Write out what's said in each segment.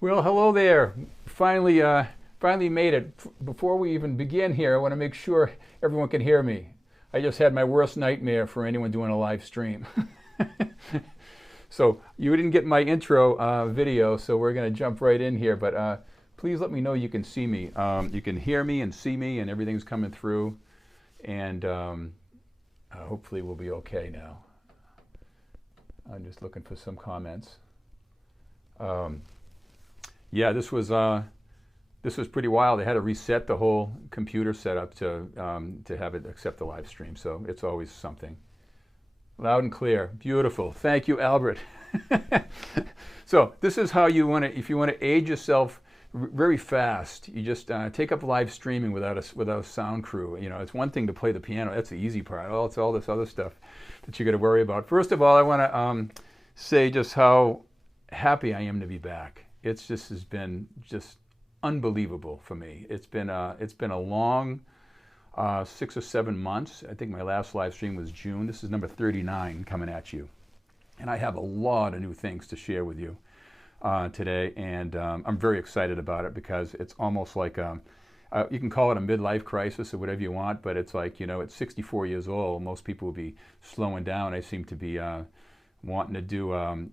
Well, hello there. Finally made it. Before we even begin here, I want to make sure everyone can hear me. I just had my worst nightmare for anyone doing a live stream. So you didn't get my intro video, so we're going to jump right in here. But please let me know you can see me. You can hear me and see me, and everything's coming through. And hopefully we'll be okay now. I'm just looking for some comments. Yeah, this was pretty wild. I had to reset the whole computer setup to have it accept the live stream. So it's always something. Loud and clear, beautiful. Thank you, Albert. So this is how you want to, if you want to age yourself very fast, you just take up live streaming without a sound crew. You know, it's one thing to play the piano. That's the easy part. Oh, it's all this other stuff that you got to worry about. First of all, I want to say just how happy I am to be back. It's just has been just unbelievable for me. It's been a long 6 or 7 months. I think my last live stream was June. This is number 39 coming at you, and I have a lot of new things to share with you today, and I'm very excited about it because it's almost like you can call it a midlife crisis or whatever you want, but it's like, you know, at 64 years old, most people will be slowing down. I seem to be wanting to do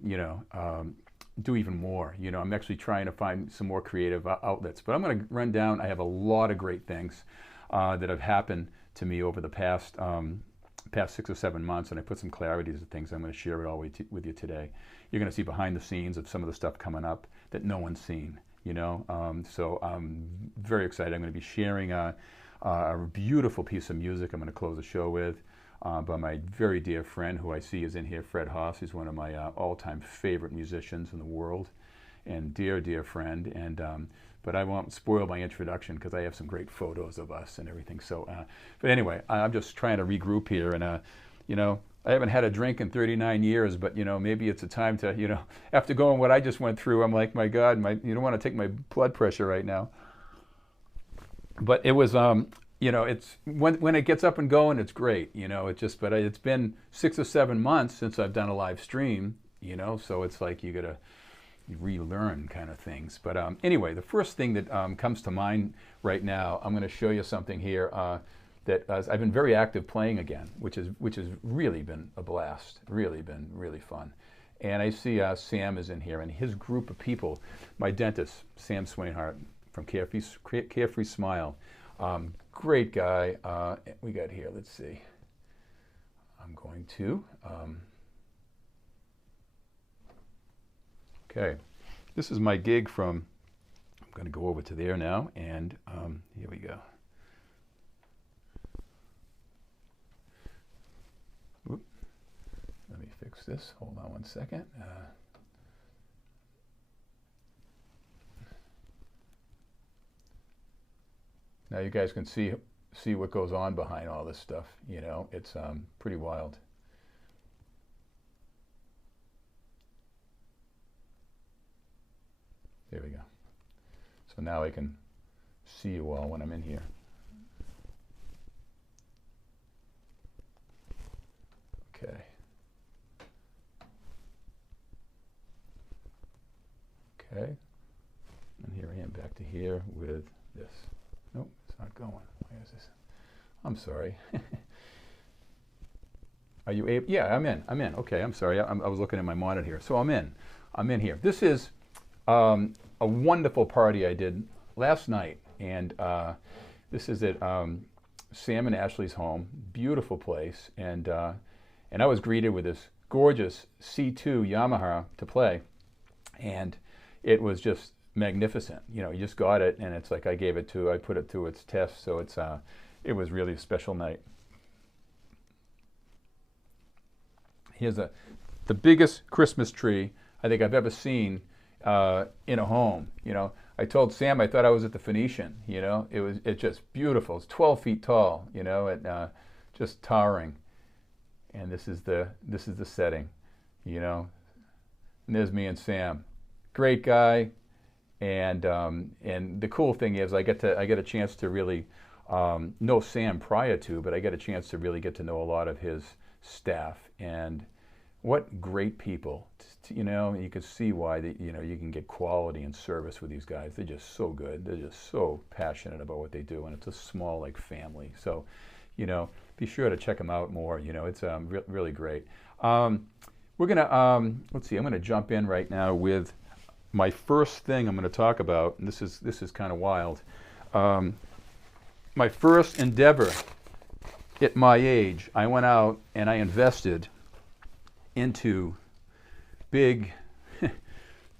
do even more. You know, I'm actually trying to find some more creative outlets. But I'm going to run down. I have a lot of great things that have happened to me over the past 6 or 7 months, and I put some clarities of things. I'm going to share it all with you today. You're going to see behind the scenes of some of the stuff coming up that no one's seen. You know, so I'm very excited. I'm going to be sharing a beautiful piece of music I'm going to close the show with. By my very dear friend who I see is in here, Fred HAAS. He's one of my all-time favorite musicians in the world, and dear friend. And but I won't spoil my introduction because I have some great photos of us and everything. So, but anyway, I'm just trying to regroup here, and you know, I haven't had a drink in 39 years, but you know, maybe it's a time to, you know, after going what I just went through, I'm like, my God, you don't want to take my blood pressure right now. But it was you know, it's when it gets up and going, it's great. You know, but it's been 6 or 7 months since I've done a live stream. You know, so it's like you gotta relearn kind of things. But anyway, the first thing that comes to mind right now, I'm going to show you something here that I've been very active playing again, which has really been a blast. Really been really fun. And I see Sam is in here, and his group of people. My dentist, Sam Swainhart from Carefree Smile. Great guy. We got here, let's see. I'm going to, okay. This is my gig from, I'm going to go over to there now, and here we go. Oop. Let me fix this. Hold on one second. Now you guys can see what goes on behind all this stuff. You know, it's pretty wild. There we go. So now I can see you all when I'm in here. Okay. Okay. And here I am back to here with this. Nope, it's not going. Why is this? I'm sorry. Are you able? Yeah, I'm in. Okay, I'm sorry. I was looking at my monitor here. So I'm in here. This is a wonderful party I did last night. And this is at Sam and Ashley's home. Beautiful place. And I was greeted with this gorgeous C2 Yamaha to play. And it was just magnificent. You know, you just got it, and it's like I put it through its test, so it was really a special night. Here's the biggest Christmas tree I think I've ever seen in a home. You know, I told Sam I thought I was at the Phoenician. You know, it's just beautiful. It's 12 feet tall. You know, and just towering. And this is the setting. You know, and there's me and Sam. Great guy. And the cool thing is I get a chance to really know Sam prior to, but I get a chance to really get to know a lot of his staff. And what great people. You know, you can see why you know, you can get quality and service with these guys. They're just so good. They're just so passionate about what they do, and it's a small like family. So, you know, be sure to check them out more. You know, it's really great. We're gonna let's see. I'm gonna jump in right now with my first thing I'm going to talk about. And this is kind of wild. My first endeavor at my age, I went out and I invested into big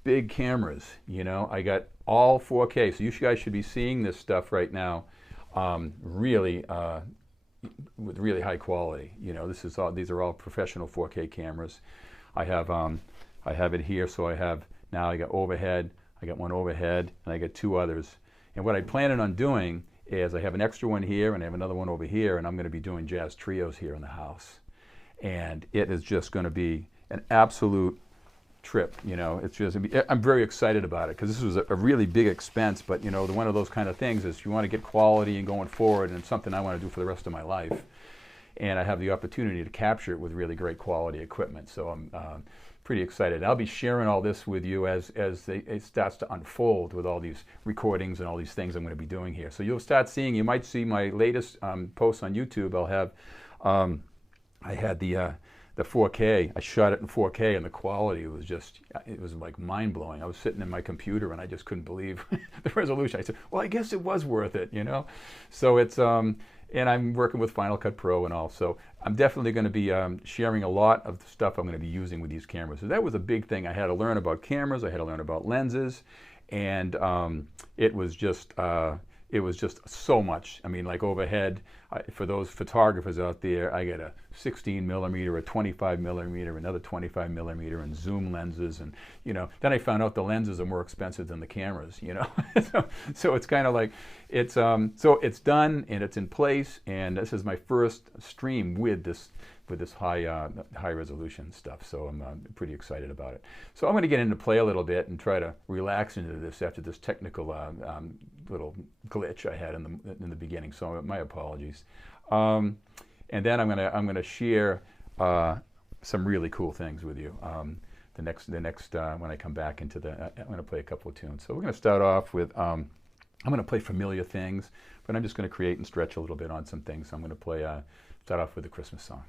big cameras. You know, I got all 4K. So you guys should be seeing this stuff right now. Really with really high quality. You know, these are all professional 4K cameras. I have it here. So I have now I got overhead. I got one overhead, and I got two others. And what I planned on doing is I have an extra one here, and I have another one over here, and I'm going to be doing jazz trios here in the house. And it is just going to be an absolute trip. You know, it's just, I'm very excited about it because this was a really big expense. But you know, one of those kind of things is you want to get quality and going forward, and it's something I want to do for the rest of my life. And I have the opportunity to capture it with really great quality equipment. So I'm pretty excited. I'll be sharing all this with you as it starts to unfold with all these recordings and all these things I'm going to be doing here. So you'll start seeing, you might see my latest posts on YouTube. I'll have, I had the 4K. I shot it in 4K, and the quality was just, it was like mind-blowing. I was sitting in my computer and I just couldn't believe the resolution. I said, well, I guess it was worth it, you know? So it's, and I'm working with Final Cut Pro and all. So I'm definitely going to be sharing a lot of the stuff I'm going to be using with these cameras. So that was a big thing. I had to learn about cameras. I had to learn about lenses. And it was just so much. I mean, like overhead, for those photographers out there, I got a 16 millimeter, a 25 millimeter, another 25 millimeter, and zoom lenses. And, you know, then I found out the lenses are more expensive than the cameras, you know. so it's kind of like, so it's done and it's in place. And this is my first stream with this high resolution stuff. So I'm pretty excited about it. So I'm going to get into play a little bit and try to relax into this after this technical little glitch I had in the beginning. So my apologies. And then I'm going to share some really cool things with you. The next when I come back into I'm going to play a couple of tunes. So we're going to start off with I'm going to play familiar things, but I'm just going to create and stretch a little bit on some things. So I'm going to play start off with a Christmas song.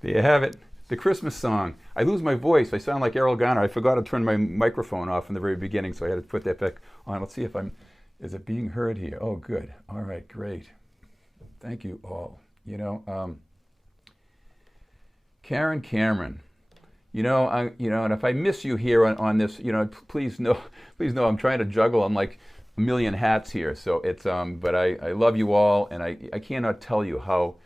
There you have it. The Christmas song. I lose my voice. I sound like Errol Garner. I forgot to turn my microphone off in the very beginning, so I had to put that back on. Let's see if is it being heard here? Oh, good. All right, great. Thank you all. Cameron. And if I miss you here on this, please know I'm trying to juggle. I'm like a million hats here. So it's, but I love you all, and I cannot tell you how,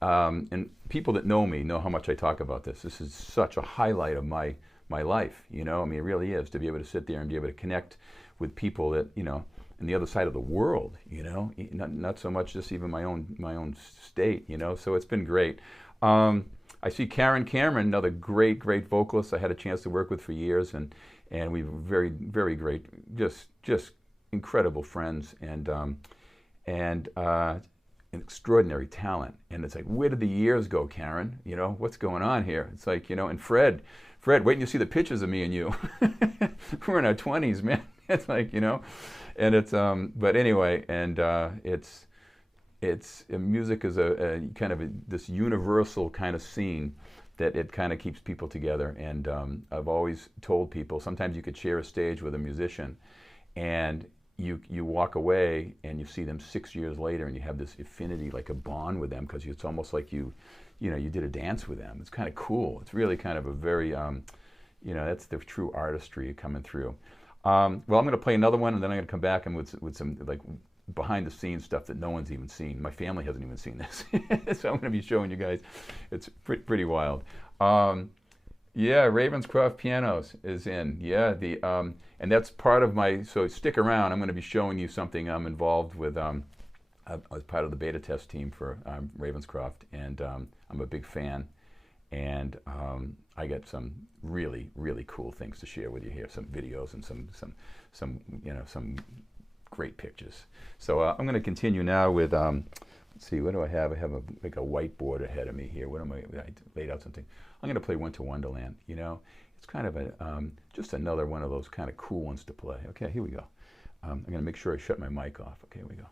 and people that know me know how much I talk about this. This is such a highlight of my life, it really is, to be able to sit there and be able to connect with people that, on the other side of the world, not so much just even my own state, so it's been great. I see Cameron, another great vocalist I had a chance to work with for years, and we were very, very great, just incredible friends, and an extraordinary talent. And it's like, where did the years go, Karen? What's going on here? It's like, and Fred, wait till you see the pictures of me and you. We're in our 20s, man. It's like, and it's, but anyway, and music is a kind of this universal kind of scene that it kind of keeps people together. And I've always told people, sometimes you could share a stage with a musician, and you walk away and you see them 6 years later, and you have this affinity, like a bond with them, because it's almost like you did a dance with them. It's kind of cool. It's really kind of a very, that's the true artistry coming through. Well, I'm going to play another one, and then I'm going to come back and with some like behind the scenes stuff that no one's even seen. My family hasn't even seen this. So I'm going to be showing you guys. It's pretty wild. Yeah, Ravenscroft Pianos is in. Yeah, and that's part of so stick around. I'm going to be showing you something I'm involved with. I was part of the beta test team for Ravenscroft, and I'm a big fan. And I got some really, really cool things to share with you here. Some videos and some great pictures. So I'm going to continue now with, let's see, what do I have? I have like a whiteboard ahead of me here. I laid out something. I'm going to play Winter Wonderland. It's kind of just another one of those kind of cool ones to play. Okay, here we go. I'm going to make sure I shut my mic off. Okay, here we go.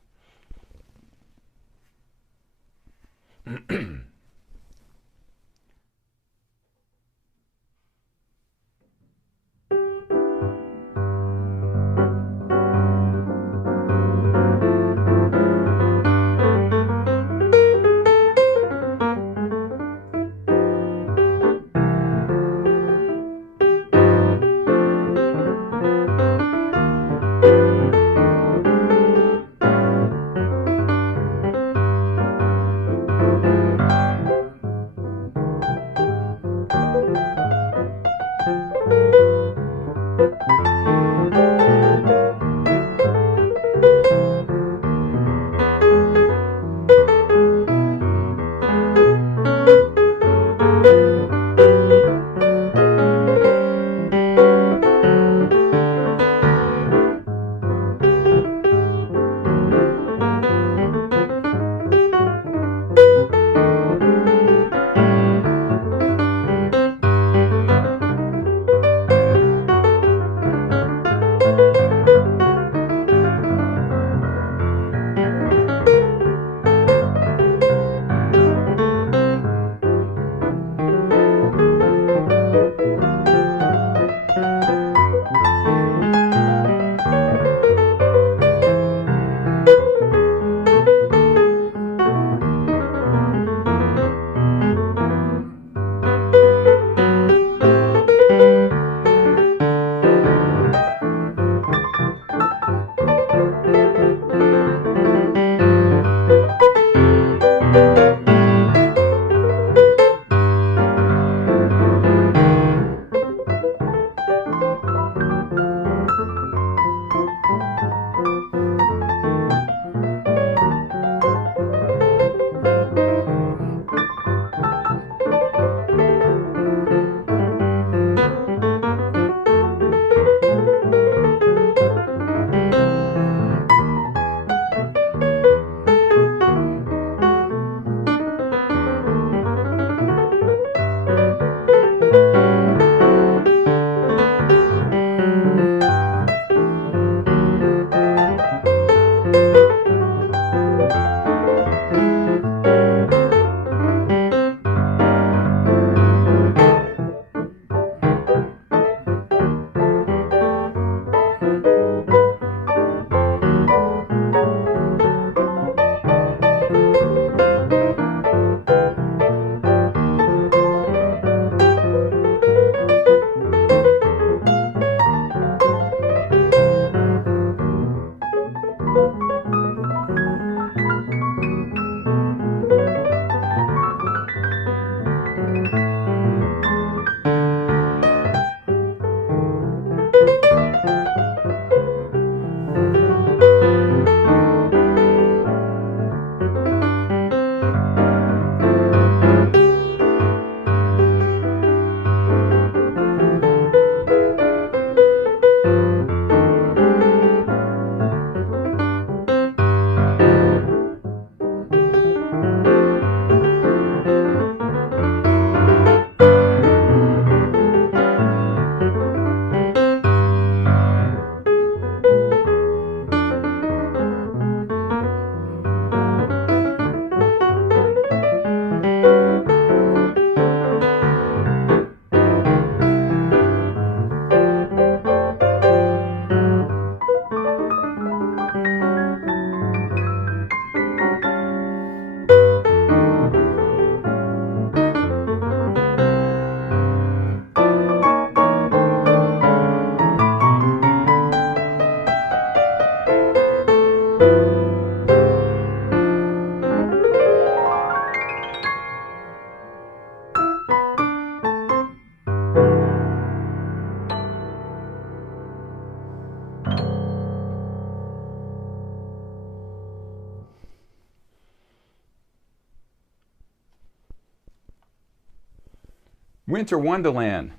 Winter Wonderland.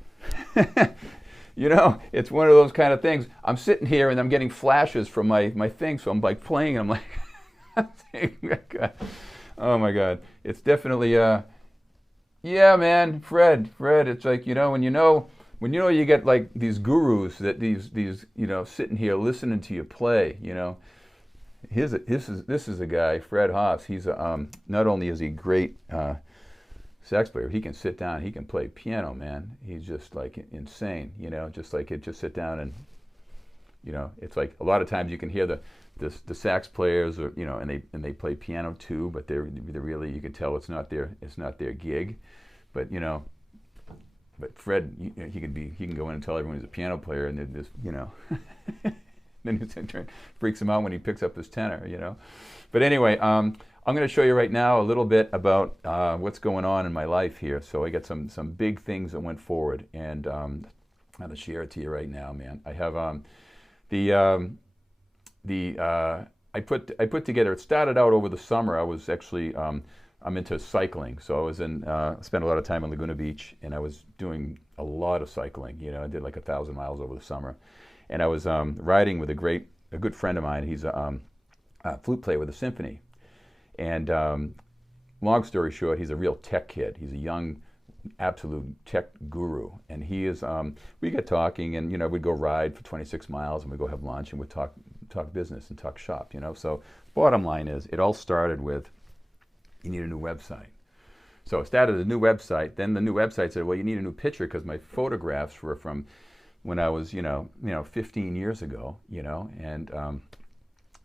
You know, it's one of those kind of things. I'm sitting here and I'm getting flashes from my thing, so I'm like playing and I'm like, oh my God. It's definitely, yeah, man, Fred, it's like, when you know you get like these gurus that these sitting here listening to you play, this is a guy, Fred HAAS. He's not only is he great sax player, he can sit down, he can play piano, man. He's just like insane, just sit down and, it's like a lot of times you can hear the sax players, or and they play piano too, but they're really, you can tell it's not their gig, but but Fred, he can go in and tell everyone he's a piano player, and then just then it freaks him out when he picks up his tenor, But anyway, I'm going to show you right now a little bit about what's going on in my life here. So I got some big things that went forward, and I'm going to share it to you right now, man. I have I put together. It started out over the summer. I was actually I'm into cycling, so I was spent a lot of time on Laguna Beach, and I was doing a lot of cycling. I did like 1,000 miles over the summer, and I was riding with a good friend of mine. He's a flute player with a symphony, and long story short, he's a real tech kid. He's a young, absolute tech guru, and he is. We get talking, and we'd go ride for 26 miles, and we'd go have lunch, and we'd talk business and talk shop. So bottom line is, it all started with, you need a new website. So I started a new website. Then the new website said, well, you need a new picture, because my photographs were from when I was, 15 years ago, and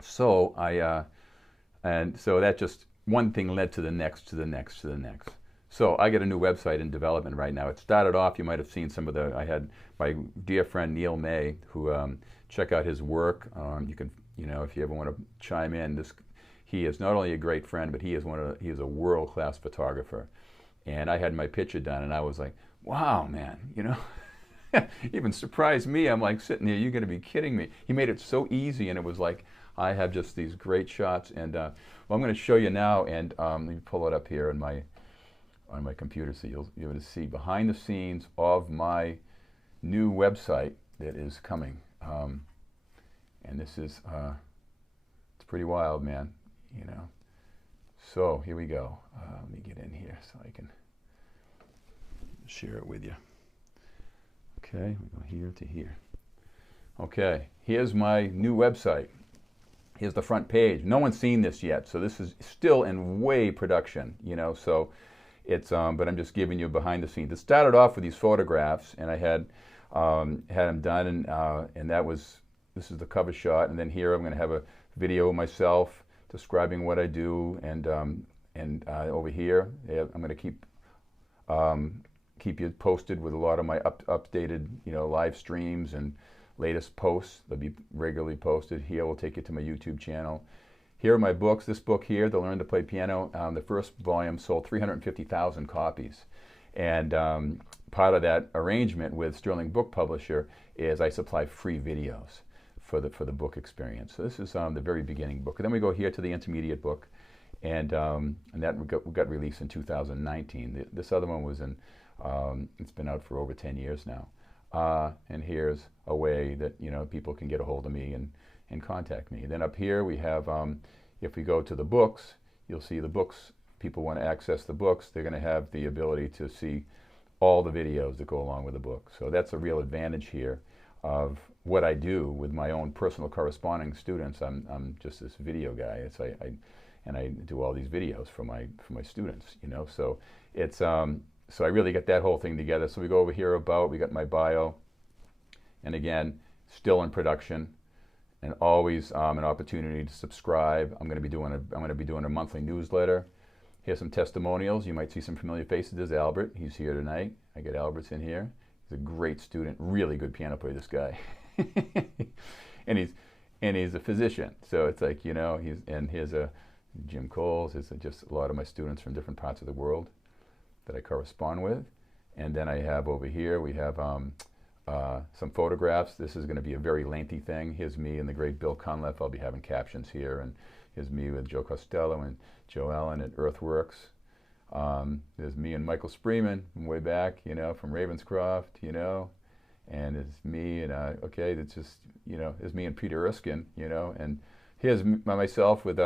so and so that just one thing led to the next, to the next, to the next. So I get a new website in development right now. It started off, you might have seen some of I had my dear friend Neil May, who check out his work. You can, if you ever want to chime in, he is not only a great friend, but he is a world-class photographer. And I had my picture done, and I was like, wow, man, even surprised me. I'm like sitting there, you're going to be kidding me. He made it so easy, and it was like, I have just these great shots. And well, I'm going to show you now, and let me pull it up here on my computer, so you'll be able to see behind the scenes of my new website that is coming. And this is, it's pretty wild, man. So here we go. Let me get in here so I can share it with you. Okay, we go here to here. Okay, here's my new website. Here's the front page. No one's seen this yet, so this is still in way production, so it's, but I'm just giving you behind the scenes. It started off with these photographs, and I had them done, and this is the cover shot, and then here I'm going to have a video of myself describing what I do, and over here I'm going to keep you posted with a lot of my updated live streams and latest posts. They'll be regularly posted. Here will take you to my YouTube channel. Here are my books. This book here, To Learn to Play Piano, the first volume sold 350,000 copies, and part of that arrangement with Sterling Book Publisher is I supply free videos for the book experience. So this is the very beginning book. And then we go here to the intermediate book, and that got released in 2019. This other one was it's been out for over 10 years now. And here's a way that people can get a hold of me and contact me. Then up here we have, if we go to the books, you'll see the books. People want to access the books, they're going to have the ability to see all the videos that go along with the book. So that's a real advantage here of what I do with my own personal corresponding students. I'm just this video guy. And I do all these videos for my students, So it's so I really get that whole thing together. So we go over here we got my bio, and again, still in production, and always an opportunity to subscribe. I'm going to be doing a monthly newsletter. Here's some testimonials. You might see some familiar faces. There's Albert. He's here tonight. I get Albert's in here. He's a great student, really good piano player, this guy. and he's a physician. So it's like, here's Jim Coles. Here's just a lot of my students from different parts of the world that I correspond with. And then I have over here, we have some photographs. This is going to be a very lengthy thing. Here's me and the great Bill Cunliffe. I'll be having captions here. And here's me with Joe Costello and Joe Allen at Earthworks. There's me and Michael Spreeman from way back, you know, from Ravenscroft, you know, and it's me and, okay, that's just, you know, it's me and Peter Erskine, you know, and here's myself with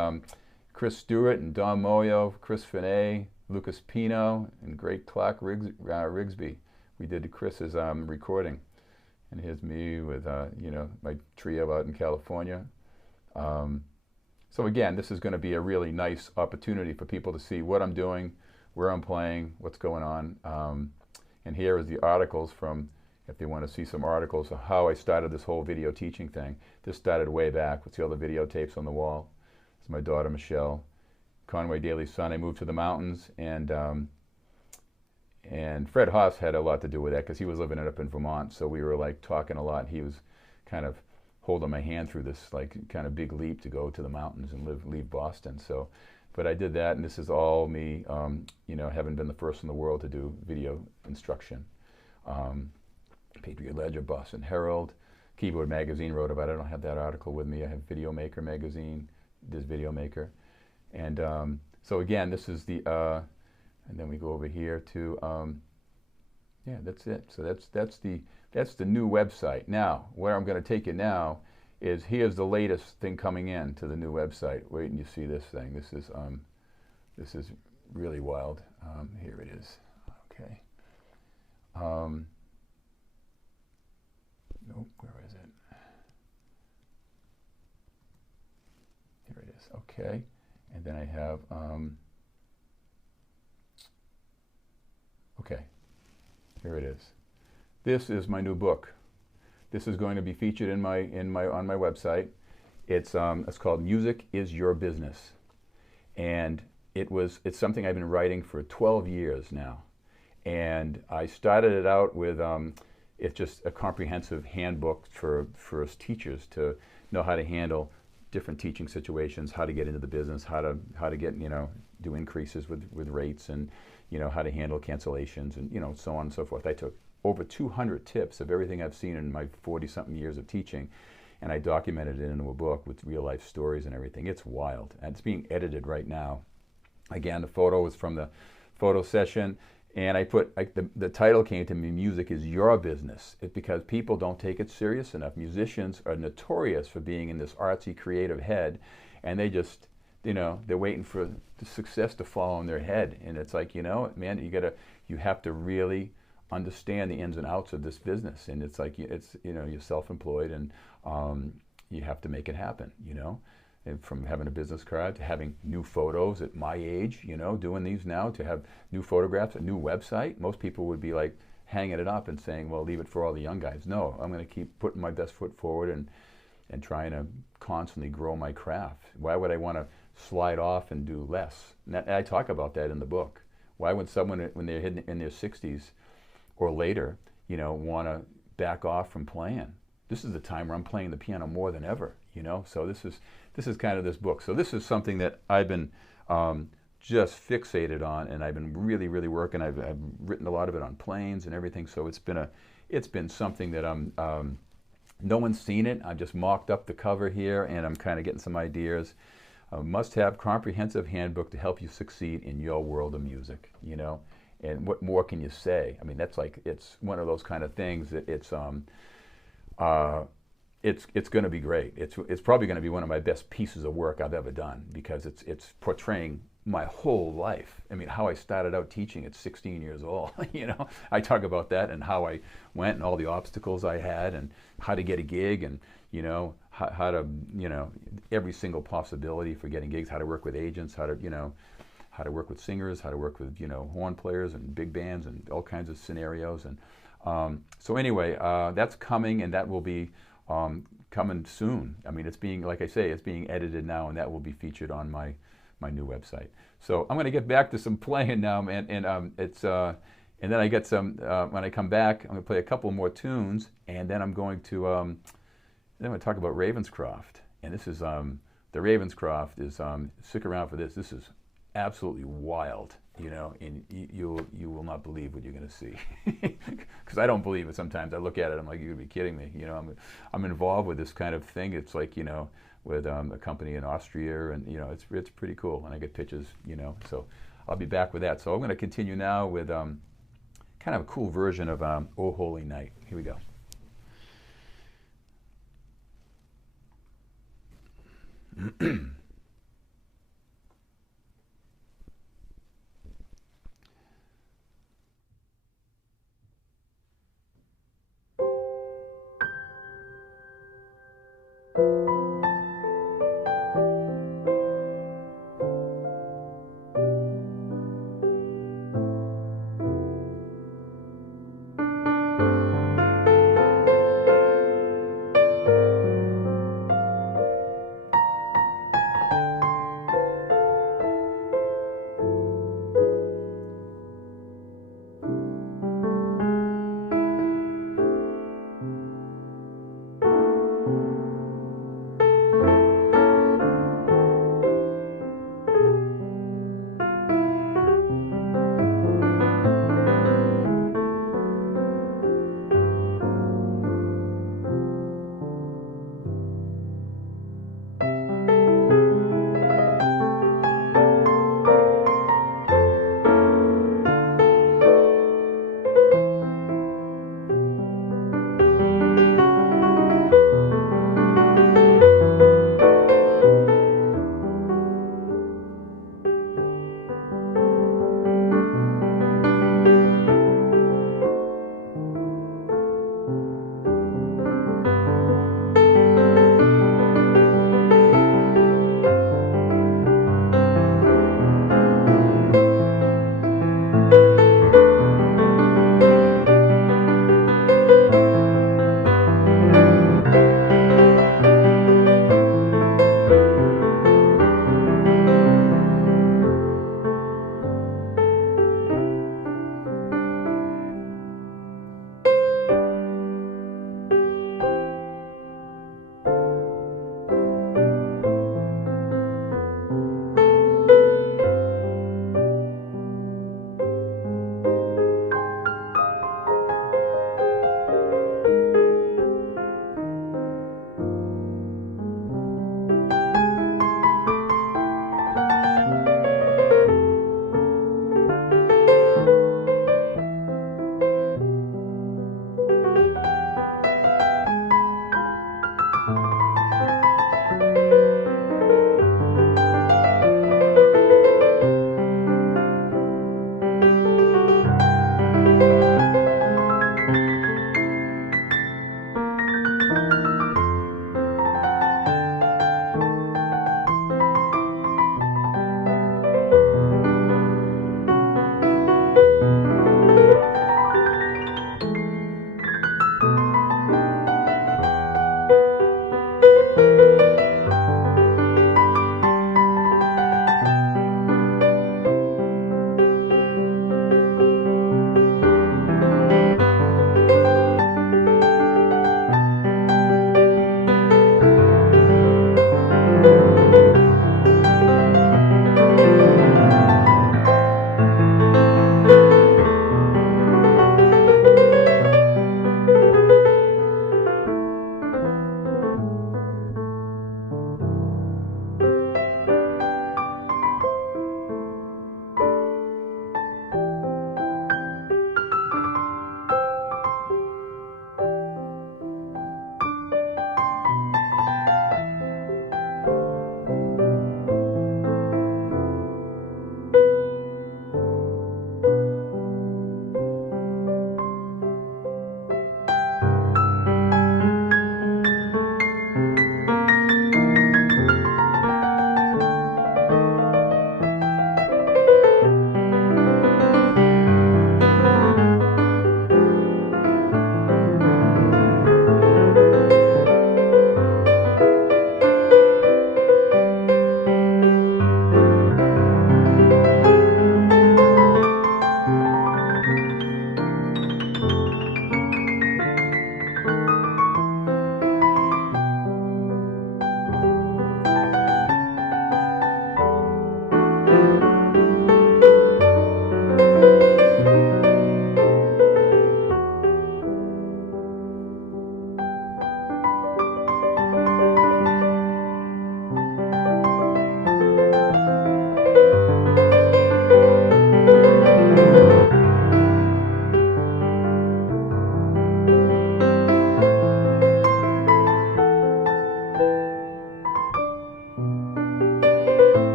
Chris Stewart and Don Moyo, Chris Finney, Lucas Pino, and Greg Clark Rigsby. We did Chris's recording. And here's me with, you know, my trio out in California. So again, this is going to be a really nice opportunity for people to see what I'm doing, where I'm playing, what's going on. And here is the articles from, if they want to see some articles of how I started this whole video teaching thing. This started way back. Let's see all the videotapes on the wall. This is my daughter, Michelle. Conway Daly son. I moved to the mountains, and Fred HAAS had a lot to do with that because he was living it up in Vermont. So we were like talking a lot. He was kind of holding my hand through this like kind of big leap to go to the mountains and leave Boston. So, but I did that, and this is all me, you know, having been the first in the world to do video instruction. Patriot Ledger, Boston Herald, Keyboard Magazine wrote about it. I don't have that article with me. I have Video Maker magazine, this Video Maker. And so again, this is the, and then we go over here to, yeah, that's it. So that's the new website. Now, where I'm going to take you now is here's the latest thing coming in to the new website. Wait and you see this thing. This is really wild. Here it is. Okay. Nope, where is it? Here it is. Okay. And then I have, okay, here it is. This is my new book. This is going to be featured on my website. It's called Music is Your Business, and it's something I've been writing for 12 years now. And I started it out with it's just a comprehensive handbook for us teachers to know how to handle different teaching situations, how to get into the business, how to get, you know, do increases with rates, and, you know, how to handle cancellations, and, you know, so on and so forth. I took over 200 tips of everything I've seen in my 40-something years of teaching, and I documented it into a book with real-life stories and everything. It's wild, and it's being edited right now. Again, the photo was from the photo session, and I put, the title came to me, Music is Your Business. It's because people don't take it serious enough. Musicians are notorious for being in this artsy, creative head, and they just, you know, they're waiting for the success to fall on their head. And it's like, you know, man, you have to really understand the ins and outs of this business. And it's like, it's, you know, you're self-employed, and you have to make it happen, you know. And from having a business card to having new photos at my age, you know, doing these now, to have new photographs, a new website. Most people would be like hanging it up and saying, well, leave it for all the young guys. No, I'm going to keep putting my best foot forward and trying to constantly grow my craft. Why would I want to slide off and do less? And I talk about that in the book. Why would someone, when they're in their 60s or later, you know, want to back off from playing? This is the time where I'm playing the piano more than ever, you know. So this is kind of this book. So this is something that I've been just fixated on, and I've been really, really working. I've written a lot of it on planes and everything. So it's been something that no one's seen it. I just mocked up the cover here, and I'm kind of getting some ideas. Must-have comprehensive handbook to help you succeed in your world of music, you know. And what more can you say? I mean, that's like, it's one of those kind of things that it's going to be great. It's probably going to be one of my best pieces of work I've ever done, because it's portraying my whole life. I mean, how I started out teaching at 16 years old. You know, I talk about that, and how I went, and all the obstacles I had, and how to get a gig, and, you know, how to, you know, every single possibility for getting gigs, how to work with agents, how to, you know, how to work with singers, how to work with, you know, horn players and big bands and all kinds of scenarios. And so anyway, that's coming, and that will be coming soon. I mean, it's being, like I say, it's being edited now, and that will be featured on my new website. So I'm going to get back to some playing now, man, and and then I get some, when I come back, I'm going to play a couple more tunes, and then I'm going to talk about Ravenscroft. And this is, the Ravenscroft is, stick around for this. This is absolutely wild, you know, and you will not believe what you're going to see. Because I don't believe it sometimes. I look at it, I'm like, you're going to be kidding me. You know, I'm involved with this kind of thing. It's like, you know, with a company in Austria, and, you know, it's pretty cool. And I get pictures, you know. So I'll be back with that. So I'm going to continue now with kind of a cool version of O Holy Night. Here we go.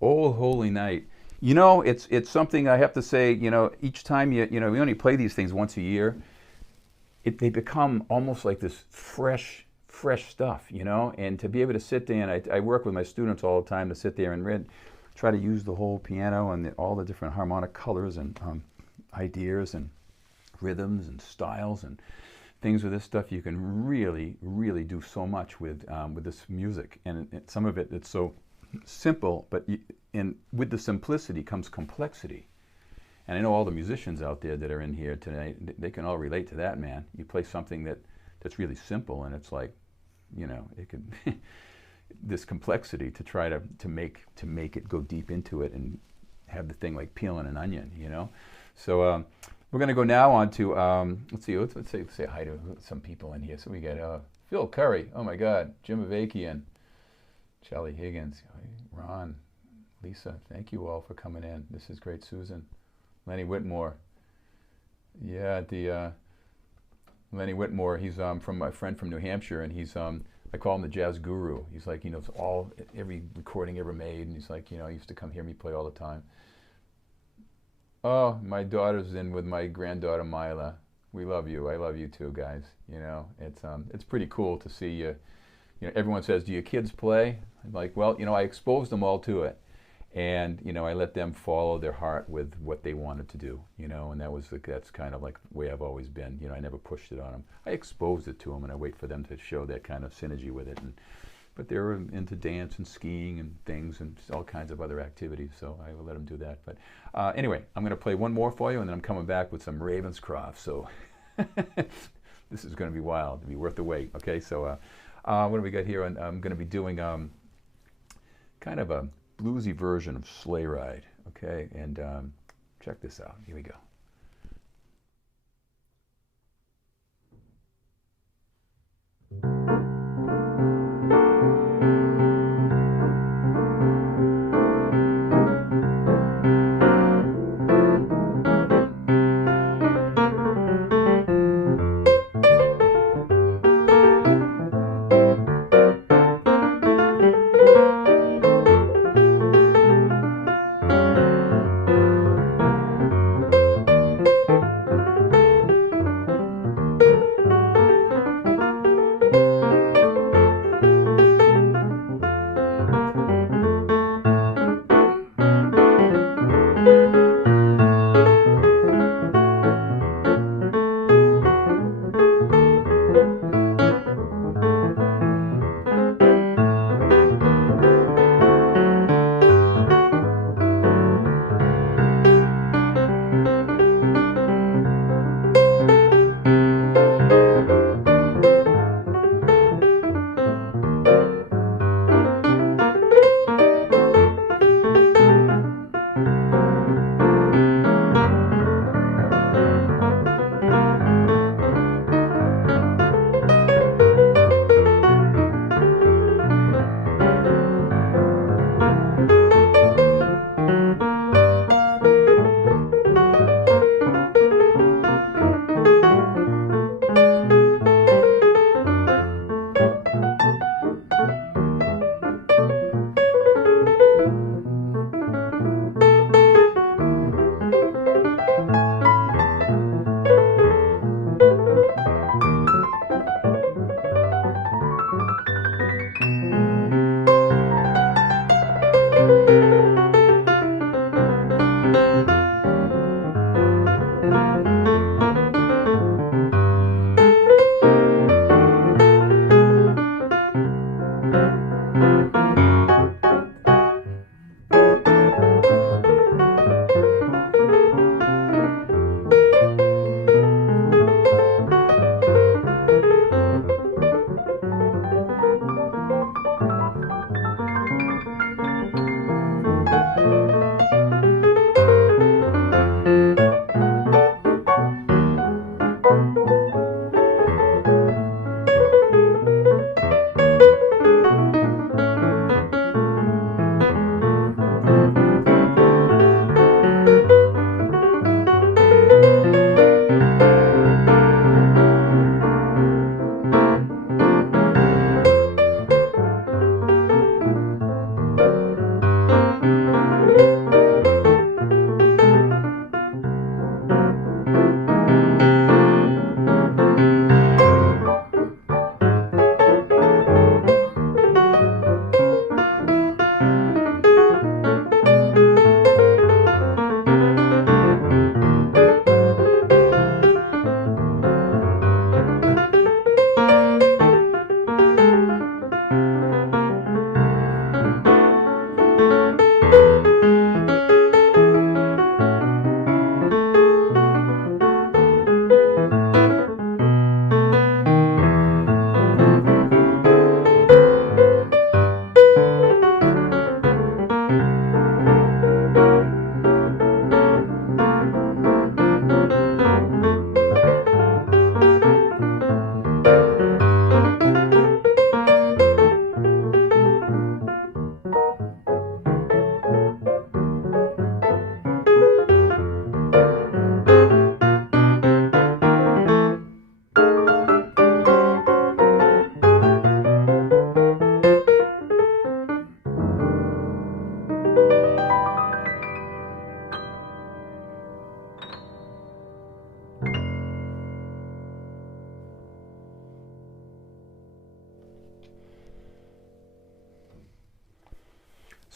Oh, holy night. You know, it's something I have to say, you know, each time we only play these things once a year, they become almost like this fresh stuff, you know, and to be able to sit there, and I work with my students all the time to sit there and try to use the whole piano and all the different harmonic colors and ideas and rhythms and styles and things with this stuff. You can really do so much with this music, and some of it's so simple, but with the simplicity comes complexity. And I know all the musicians out there that are in here tonight, they can all relate to that, man. You play something that's really simple, and it's like, you know, it could this complexity to try to make it go deep into it and have the thing like peeling an onion, you know. So we're going to go now on to let's say hi to some people in here. So we got Phil Curry, oh my God, Jim Avakian, Charlie Higgins, Ron, Lisa, thank you all for coming in. This is great. Susan, Lenny Whitmore. Yeah, Lenny Whitmore, he's from my friend from New Hampshire, and he's I call him the jazz guru. He's like, he knows every recording ever made, and he's like, you know, he used to come hear me play all the time. Oh, my daughter's in with my granddaughter Mila. We love you. I love you too, guys. You know, it's pretty cool to see you. You know, everyone says, do your kids play? I'm like, well, you know, I exposed them all to it. And, you know, I let them follow their heart with what they wanted to do, you know, and that's kind of like the way I've always been. You know, I never pushed it on them. I exposed it to them, and I wait for them to show that kind of synergy with it. But they were into dance and skiing and things and all kinds of other activities, so I will let them do that. But anyway, I'm going to play one more for you, and then I'm coming back with some Ravenscroft. So this is going to be wild. It'll be worth the wait. Okay, so what do we got here? I'm going to be doing kind of a bluesy version of Sleigh Ride, okay? And check this out. Here we go.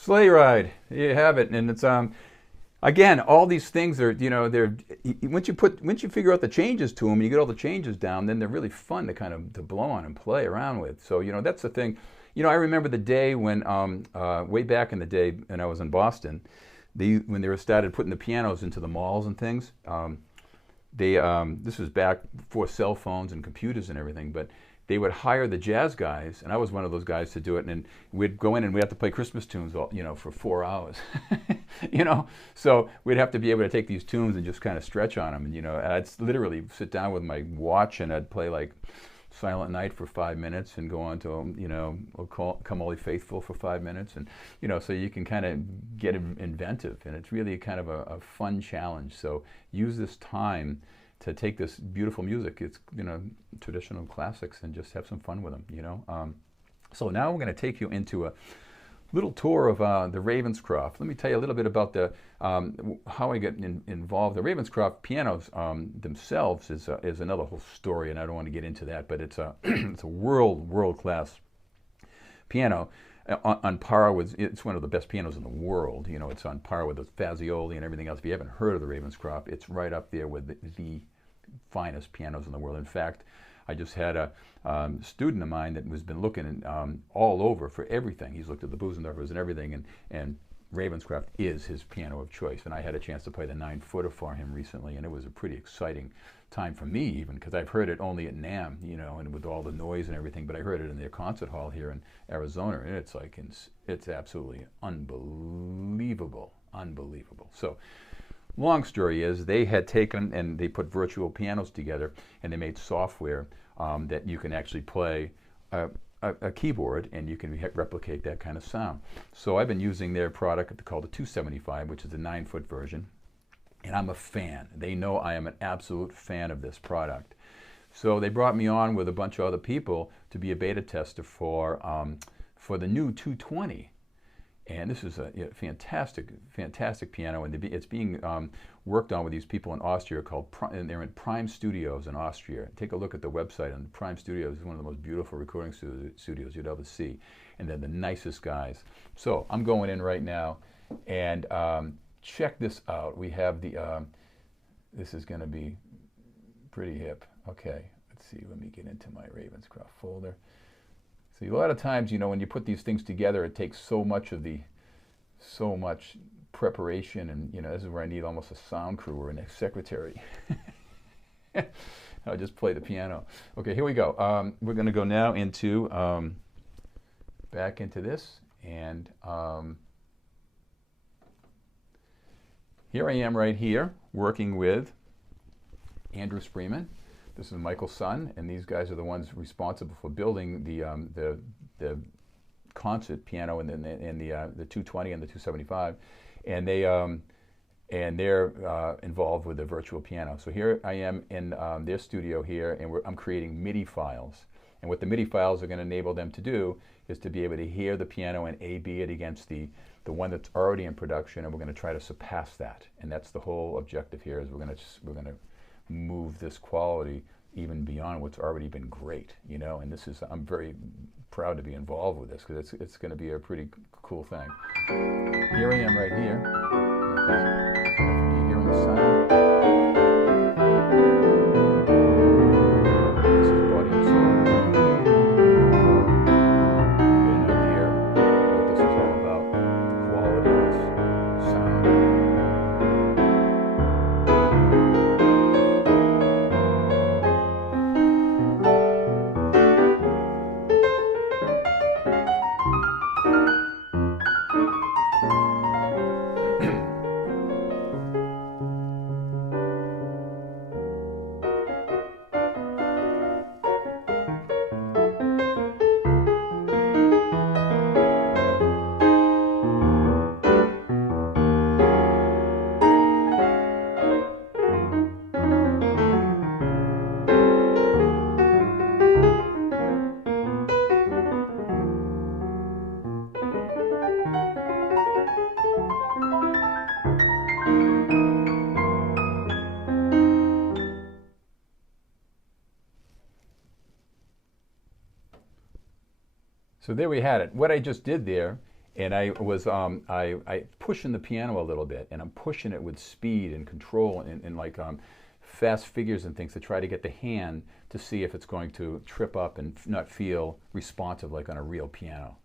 Sleigh Ride. There you have it, and it's again, all these things are, you know, they're once you figure out the changes to them, you get all the changes down, then they're really fun to kind of to blow on and play around with. So you know, that's the thing. You know, I remember the day when way back in the day, when I was in Boston, when they were started putting the pianos into the malls and things. This was back before cell phones and computers and everything, but they would hire the jazz guys, and I was one of those guys to do it, and we'd go in and we'd have to play Christmas tunes, all, you know, for 4 hours, you know, so we'd have to be able to take these tunes and just kind of stretch on them, and you know, I'd literally sit down with my watch and I'd play like Silent Night for 5 minutes and go on to, you know, Come Holy Faithful for 5 minutes, and you know, so you can kind of get inventive, and it's really kind of a fun challenge. So use this time to take this beautiful music, it's, you know, traditional classics, and just have some fun with them, you know. So now we're going to take you into a little tour of the Ravenscroft. Let me tell you a little bit about the how I get involved. The Ravenscroft pianos themselves is another whole story, and I don't want to get into that, but it's a it's a world-class piano. On par with, it's one of the best pianos in the world. You know, it's on par with the Fazioli and everything else. If you haven't heard of the Ravenscroft, it's right up there with the finest pianos in the world. In fact, I just had a student of mine that has been looking all over for everything. He's looked at the Busendorfers and everything, and Ravenscroft is his piano of choice. And I had a chance to play the 9-footer for him recently, and it was a pretty exciting time for me, even because I've heard it only at NAMM, you know, and with all the noise and everything, but I heard it in their concert hall here in Arizona, and it's like, it's absolutely unbelievable. So long story is, they had taken and they put virtual pianos together, and they made software that you can actually play a keyboard, and you can replicate that kind of sound. So I've been using their product called the 275, which is the 9-foot version, and I'm a fan. They know I am an absolute fan of this product. So they brought me on with a bunch of other people to be a beta tester for the new 220. And this is a fantastic piano, and it's being worked on with these people in Austria and they're in Prime Studios in Austria. Take a look at the website, and Prime Studios is one of the most beautiful recording studios you'd ever see, and they're the nicest guys. So I'm going in right now, and check this out. We have the, this is going to be pretty hip. Okay, let's see, let me get into my Ravenscroft folder. See, a lot of times, you know, when you put these things together, it takes so much preparation, and you know, this is where I need almost a sound crew or a secretary. I'll just play the piano. Okay, here we go. We're going to go now into back into this, and here I am right here working with Andrew Spreeman. This is Michael's son, and these guys are the ones responsible for building the concert piano and the 220 and the 275, and they're involved with the virtual piano. So here I am in their studio here, and I'm creating MIDI files. And what the MIDI files are going to enable them to do is to be able to hear the piano and A/B it against the one that's already in production, and we're going to try to surpass that. And that's the whole objective here, is we're going to move this quality even beyond what's already been great, you know. And this is, I'm very proud to be involved with this, because it's going to be a pretty cool thing. Here I am right here. You hearing the sound? This is body and soul. You get an idea of what this is all about, the quality of this sound. So there we had it. What I just did there And I was I pushing the piano a little bit, and I'm pushing it with speed and control and like fast figures and things to try to get the hand to see if it's going to trip up and not feel responsive like on a real piano.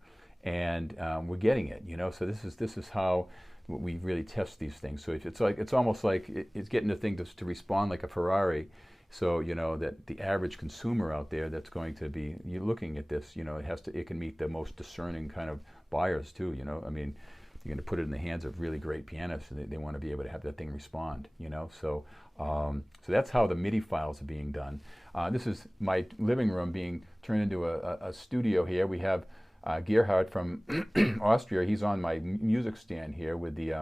And we're getting it, you know. So this is how we really test these things. So it's almost like it's getting the thing to respond like a Ferrari. So you know that the average consumer out there that's going to be looking at this, you know, it can meet the most discerning kind of buyers too. You know, I mean, you're going to put it in the hands of really great pianists, and they want to be able to have that thing respond. You know, so that's how the MIDI files are being done. This is my living room being turned into a studio here. We have Gerhard from Austria. He's on my music stand here with the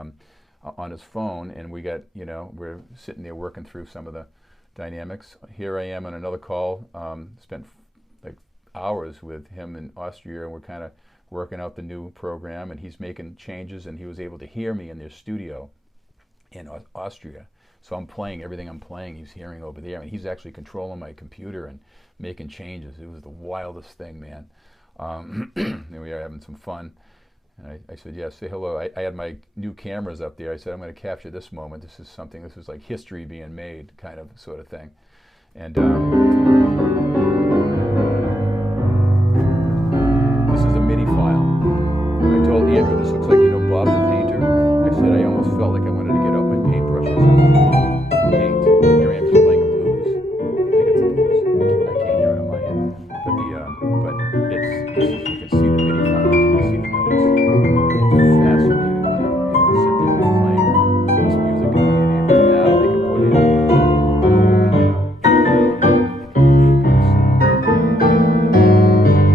on his phone, and we got, you know, we're sitting there working through some of the dynamics. Here I am on another call. Spent like hours with him in Austria, and we're kind of working out the new program, and he's making changes, and he was able to hear me in their studio in Austria. So I'm playing everything I'm playing, he's hearing over there, and he's actually controlling my computer and making changes. It was the wildest thing, man. And we are having some fun. And I said, yeah, say hello. I had my new cameras up there. I said, I'm going to capture this moment. This is like history being made, kind of, sort of thing. And this is a MIDI file. I told Andrew, this looks like, you know, Bob the Painter. I said, I almost felt like I wanted to get out my paintbrushes and paint. Here I am just playing a blues. I think it's a blues. I can't hear it on my end. But you can see the MIDI files, you can see the notes. It's fascinating, man. You know, sit there and playing this music and being able to, now they can put in pretty amazing. You see the notes as they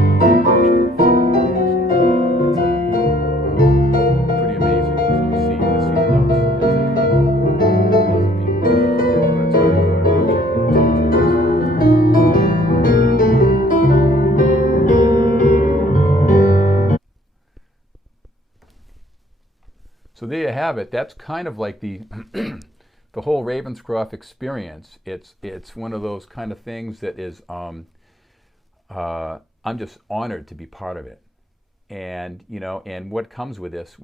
So there you have it. That's kind of like the the whole Ravenscroft experience. It's one of those kind of things that is I'm just honored to be part of it. And you know, and what comes with this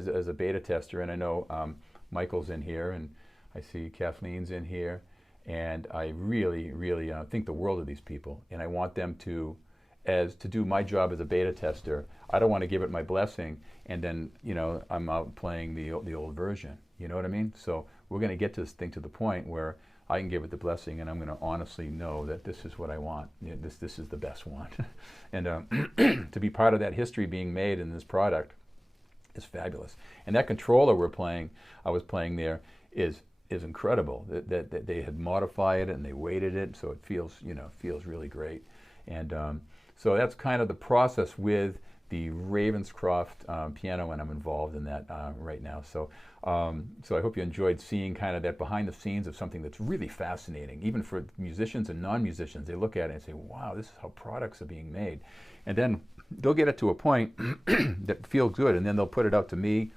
as a beta tester, and I know Michael's in here, and I see Kathleen's in here, and I really, really think the world of these people, and I want them to do my job as a beta tester. I don't want to give it my blessing, and then, you know, I'm out playing the old version. You know what I mean? So we're going to get to this thing to the point where I can give it the blessing, and I'm going to honestly know that this is what I want. This is the best one. And to be part of that history being made in this product is fabulous. And that controller I was playing there is incredible. That they had modified it and they weighted it, so it feels, you know, really great. And so that's kind of the process with the Ravenscroft piano, and I'm involved in that right now. So so I hope you enjoyed seeing kind of that behind the scenes of something that's really fascinating. Even for musicians and non-musicians, they look at it and say, wow, this is how products are being made. And then they'll get it to a point that feels good, and then they'll put it out to me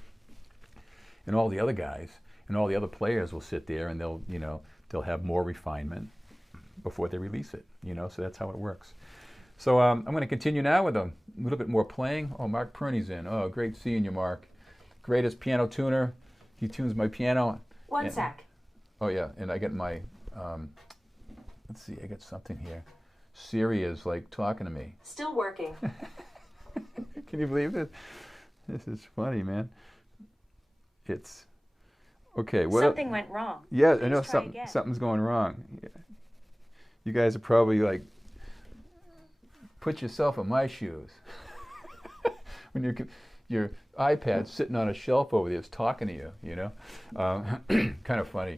and all the other guys, and all the other players will sit there, and they'll, you know, they'll have more refinement before they release it, you know, so that's how it works. So I'm going to continue now with a little bit more playing. Oh, Mark Perney's in. Oh, great seeing you, Mark. Greatest piano tuner. He tunes my piano. One sec. Oh, yeah, and I get my, let's see, I got something here. Siri is like talking to me. Still working. Can you believe this? This is funny, man. It's, okay. Something went wrong. Yeah, Please I know something's going wrong. Yeah. You guys are probably like, put yourself in my shoes. When your iPad's sitting on a shelf over there, it's talking to you, you know? Kind of funny.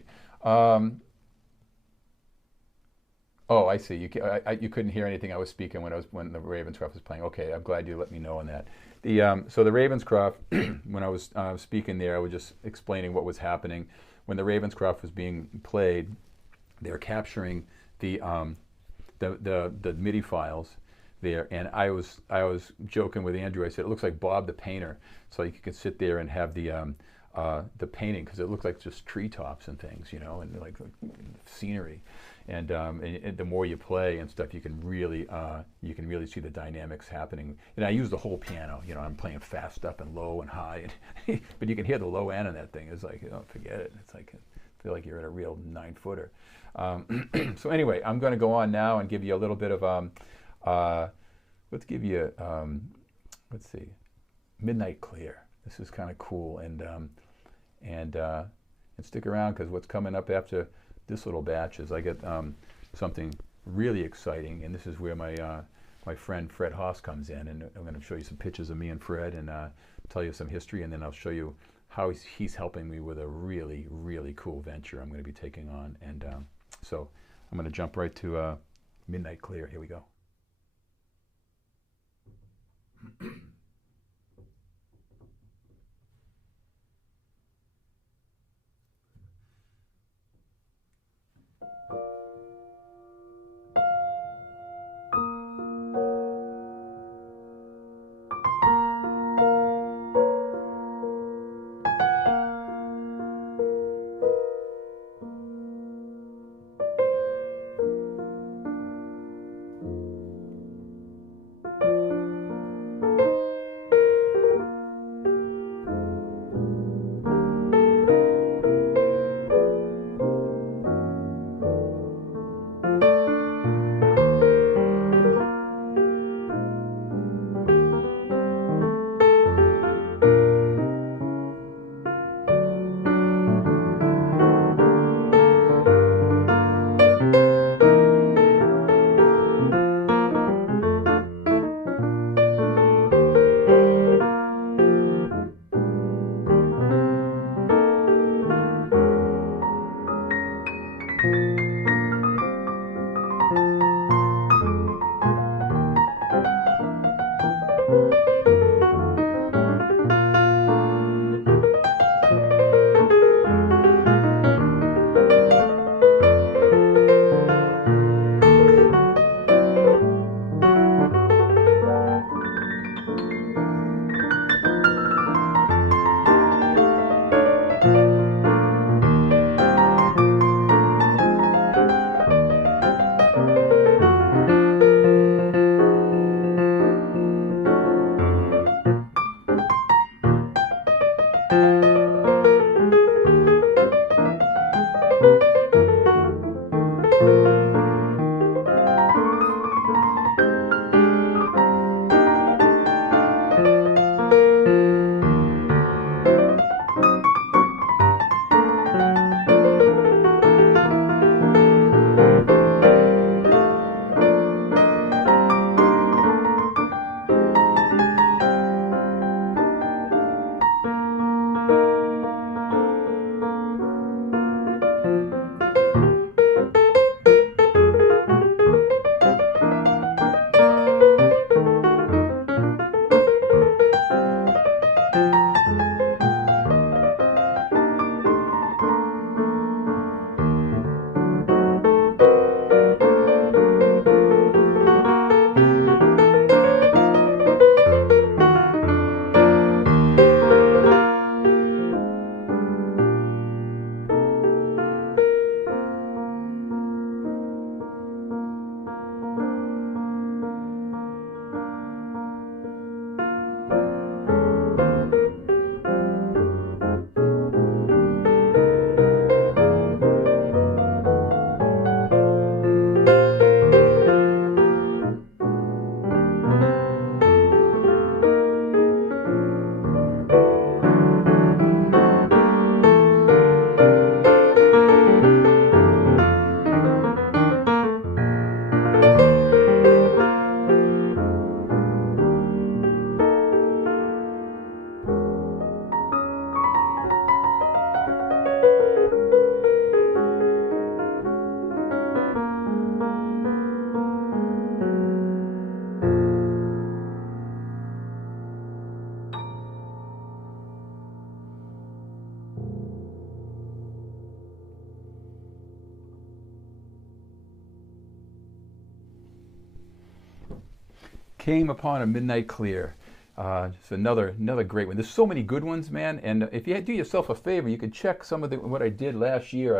Oh, I see. You couldn't hear anything I was speaking when the Ravenscroft was playing. Okay, I'm glad you let me know on that. So the Ravenscroft, when I was speaking there, I was just explaining what was happening. When the Ravenscroft was being played, they were capturing the MIDI files there, and I was joking with Andrew. I said it looks like Bob the Painter. So you could sit there and have the the painting, because it looked like just treetops and things, you know, and like scenery. And the more you play and stuff, you can really see the dynamics happening. And I use the whole piano. You know, I'm playing fast up and low and high, and but you can hear the low end of that thing. It's like, oh, forget it. It's like, I feel like you're at a real 9-footer. So anyway, I'm going to go on now and give you a little bit of let's give you let's see, Midnight Clear. This is kind of cool, and stick around, because what's coming up after this little batch is I get something really exciting, and this is where my friend Fred HAAS comes in, and I'm going to show you some pictures of me and Fred, and tell you some history, and then I'll show you how he's helping me with a really, really cool venture I'm going to be taking on. And so I'm going to jump right to Midnight Clear. Here we go. Came upon a midnight clear. Just another great one. There's so many good ones, man. And if you do yourself a favor, you could check some of what I did last year.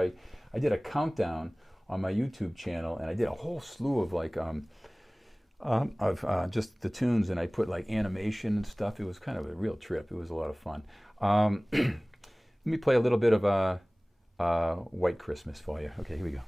I did a countdown on my YouTube channel, and I did a whole slew of like just the tunes, and I put like animation and stuff. It was kind of a real trip. It was a lot of fun. Let me play a little bit of White Christmas for you. Okay, here we go.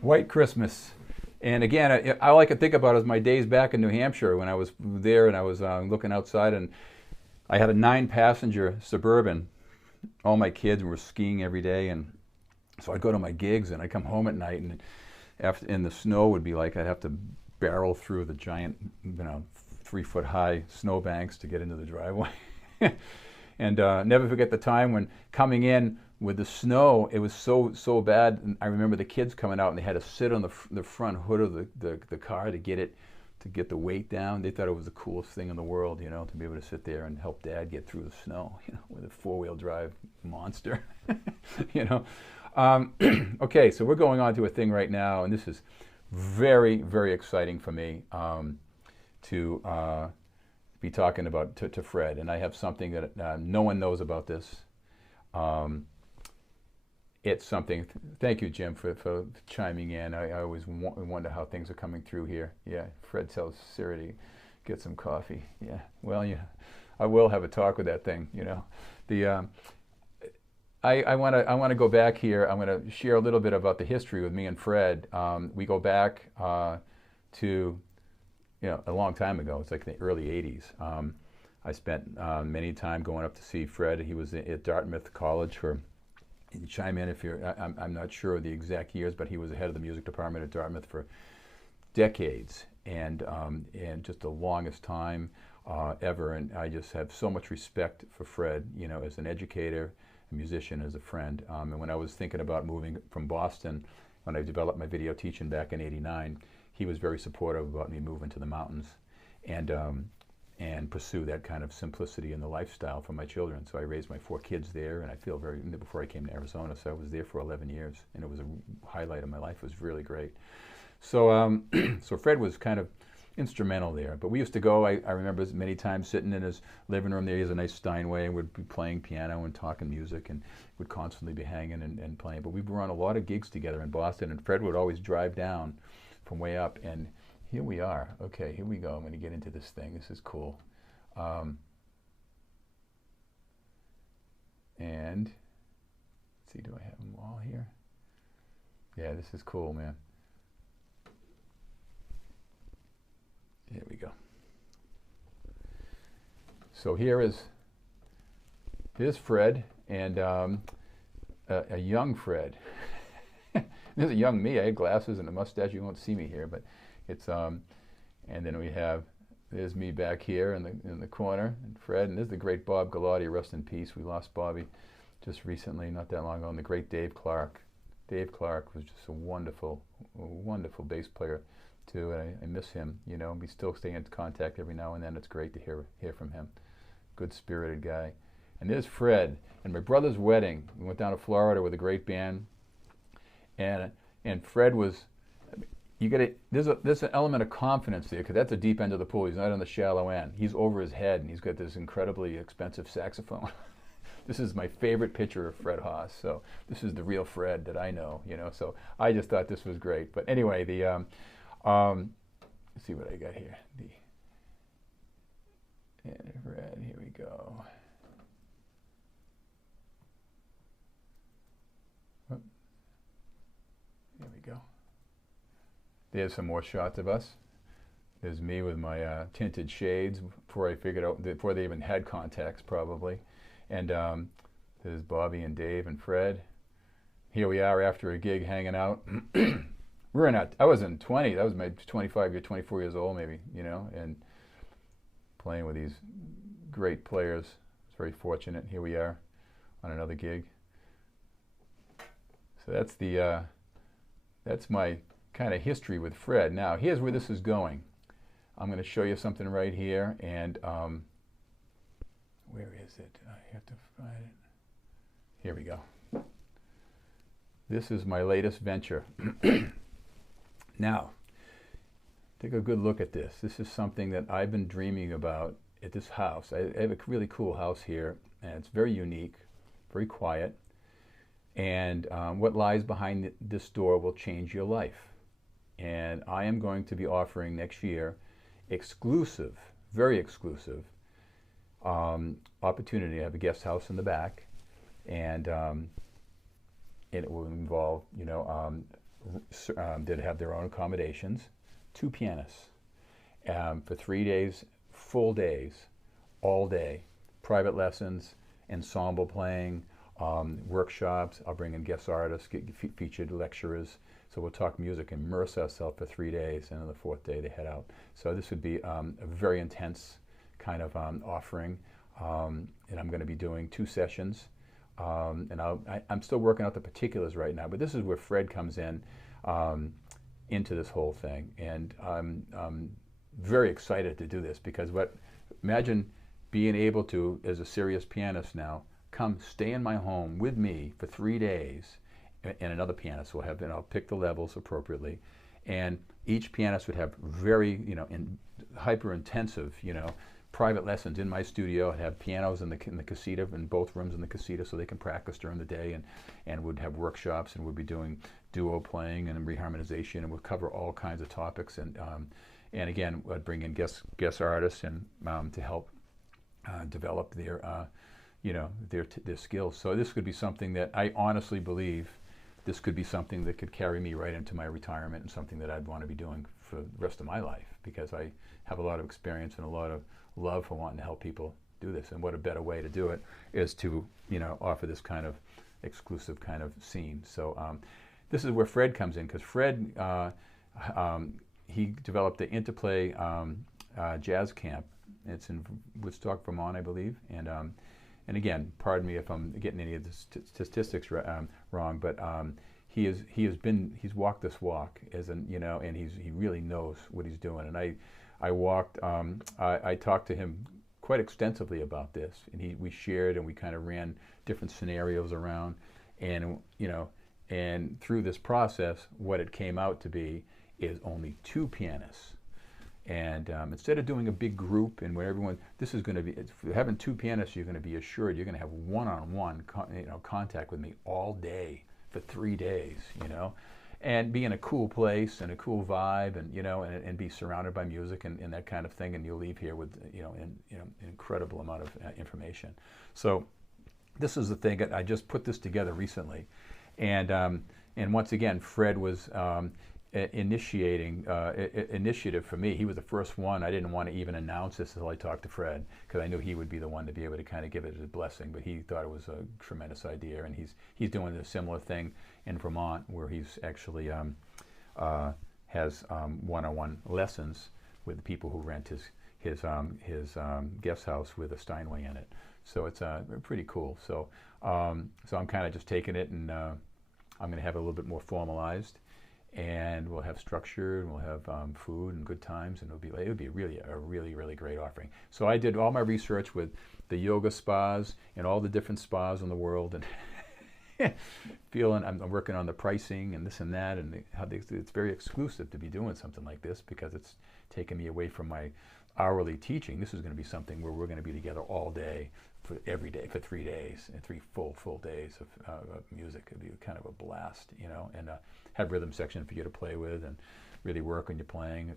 White Christmas. And again, all I could think about is my days back in New Hampshire when I was there and I was looking outside, and I had a 9-passenger Suburban. All my kids were skiing every day, and so I'd go to my gigs and I'd come home at night, and the snow would be like I'd have to barrel through the giant, 3-foot-high snowbanks to get into the driveway. And never forget the time when coming in with the snow, it was so bad. And I remember the kids coming out and they had to sit on the front hood of the car to get the weight down. They thought it was the coolest thing in the world, to be able to sit there and help Dad get through the snow, with a 4-wheel drive monster, Okay, so we're going on to a thing right now, and this is very, very exciting for me to be talking about to Fred. And I have something that no one knows about this. It's something. Thank you, Jim, for chiming in. I always wonder how things are coming through here. Yeah, Fred tells Sarah to get some coffee. Yeah, well, yeah, I will have a talk with that thing. You know, the I want to go back here. I'm going to share a little bit about the history with me and Fred. We go back to a long time ago. It's like the early '80s. I spent many time going up to see Fred. He was at Dartmouth College for. You can chime in if you're. I'm not sure of the exact years, but he was the head of the music department at Dartmouth for decades, and just the longest time ever. And I just have so much respect for Fred, as an educator, a musician, as a friend. And when I was thinking about moving from Boston, when I developed my video teaching back in '89, he was very supportive about me moving to the mountains, and pursue that kind of simplicity in the lifestyle for my children. So I raised my 4 kids there, and I feel before I came to Arizona, so I was there for 11 years, and it was a highlight of my life. It was really great. So, so Fred was kind of instrumental there. But we used to go, I remember many times sitting in his living room there. He has a nice Steinway, and we'd be playing piano and talking music, and would constantly be hanging and playing. But we were on a lot of gigs together in Boston, and Fred would always drive down from way up, and here we are. Okay, here we go. I'm going to get into this thing. This is cool. And let's see, do I have them all here? Yeah, this is cool, man. Here we go. So here's Fred, and a young Fred. There's a young me. I had glasses and a mustache. You won't see me here, but it's and then there's me back here in the corner, and Fred, and there's the great Bob Galati, rest in peace. We lost Bobby just recently, not that long ago, and the great Dave Clark. Dave Clark was just a wonderful bass player too, and I miss him. We still stay in contact every now and then. It's great to hear from him. Good spirited guy. And there's Fred, and my brother's wedding. We went down to Florida with a great band, and Fred was. There's an element of confidence there, because that's the deep end of the pool. He's not on the shallow end. He's over his head, and he's got this incredibly expensive saxophone. This is my favorite picture of Fred HAAS. So this is the real Fred that I know. So I just thought this was great. But anyway, let's see what I got here. And Fred, here we go. Oh, here we go. There's some more shots of us. There's me with my tinted shades before they even had contacts, probably. And there's Bobby and Dave and Fred. Here we are after a gig hanging out. I was in 20. That was my 24 years old maybe, and playing with these great players. I was very fortunate. Here we are on another gig. So that's my kind of history with Fred. Now, here's where this is going. I'm going to show you something right here, and where is it? I have to find it. Here we go. This is my latest venture. Now, take a good look at this. This is something that I've been dreaming about at this house. I have a really cool house here, and it's very unique, very quiet, and what lies behind this door will change your life. And I am going to be offering next year exclusive, very exclusive opportunity. I have a guest house in the back, and it will involve, that have their own accommodations, 2 pianists for 3 days, full days, all day, private lessons, ensemble playing, workshops. I'll bring in guest artists, get featured lecturers. So we'll talk music, immerse ourselves for 3 days, and on the 4th day they head out. So this would be a very intense kind of offering, and I'm going to be doing 2 sessions. And I'm still working out the particulars right now, but this is where Fred comes in into this whole thing, and I'm very excited to do this, because imagine being able to, as a serious pianist now, come stay in my home with me for 3 days, and another pianist will have, and I'll pick the levels appropriately, and each pianist would have very, hyper intensive, private lessons in my studio. I'd have pianos in the casita, in both rooms in the casita, so they can practice during the day, and would have workshops, and we'd be doing duo playing and reharmonization, and would cover all kinds of topics. And again, I'd bring in guest artists and to help develop their their skills. So this could be something that I honestly believe this could be something that could carry me right into my retirement, and something that I'd want to be doing for the rest of my life, because I have a lot of experience and a lot of love for wanting to help people do this. And what a better way to do it is to, offer this kind of exclusive kind of scene. So this is where Fred comes in, because Fred, he developed the Interplay Jazz Camp. It's in Woodstock, Vermont, I believe. And again, pardon me if I'm getting any of the statistics wrong, but he's walked this walk and he really knows what he's doing. And I talked to him quite extensively about this, and we shared, and we kind of ran different scenarios around, and through this process, what it came out to be is only 2 pianists. And instead of doing a big group and where everyone, this is going to be, having 2 pianists, you're going to be assured you're going to have one-on-one contact with me all day for 3 days, and be in a cool place and a cool vibe, and be surrounded by music and that kind of thing, and you'll leave here with an incredible amount of information. So this is the thing. I just put this together recently, and once again, Fred was initiating initiative for me. He was the first one. I didn't want to even announce this until I talked to Fred, because I knew he would be the one to be able to kind of give it his blessing. But he thought it was a tremendous idea, and he's doing a similar thing in Vermont, where he's actually has one-on-one lessons with the people who rent his guest house with a Steinway in it. So it's pretty cool. So so I'm kind of just taking it, and I'm going to have it a little bit more formalized. And we'll have structure, and we'll have food and good times, and it'll be really a really great offering. So I did all my research with the yoga spas and all the different spas in the world, and I'm working on the pricing and this and that, and it's very exclusive to be doing something like this, because it's taking me away from my hourly teaching. This is going to be something where we're going to be together all day, for every day, for 3 days, and 3 full days of music. It'd be kind of a blast, and have rhythm section for you to play with and really work when you're playing.